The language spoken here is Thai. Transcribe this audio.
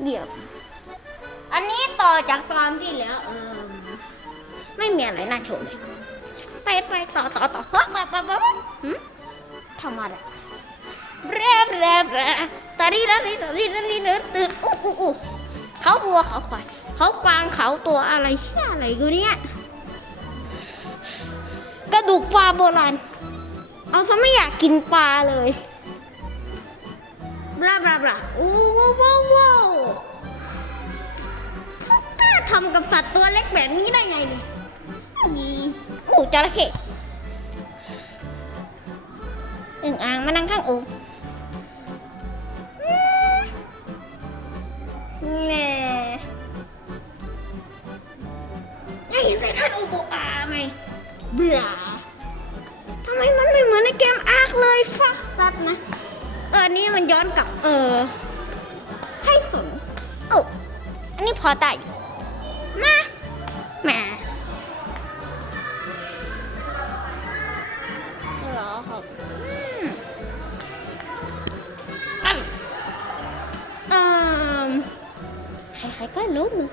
เหยียบอันนี้ต่อจากตอนที่แล้วเออไม่มีอะไรน่าชมเลย ไปไปต่อต่อต่อเฮ้ยไปไปไปหืมทำอะไรแรบแรบแรบตาดีตาดีตาดีตาดีเนื้อตื่นอู้อู้อู้เขาบัวเขาควายเขากวางเขาตัวอะไรเชี่ยอะไรกูเนี่ยกระดูกปลาโบราณ เอาซะไม่อยากกินปลาเลยบลาบลาบลาอู้ว้าวว้าวว้าวเขา ทำกับสัตว์ตัวเล็กแบบนี้ได้ไงเนี่ยอีอู้จระเข้อึ่งอ่างมานั่งข้างอูแน่ได้เห็นแต่ท่านอุโบอาไหมเบื่อทำไมมันไม่เหมือนในเกมอาร์คเลยฟักตัดนะเอออันนี้มันย้อนกลับเออใครสนโอ้อันนี้พอตายอยู่มาแหมเหรอครับอืมอืมเอิ่มใครๆก็รู้มือ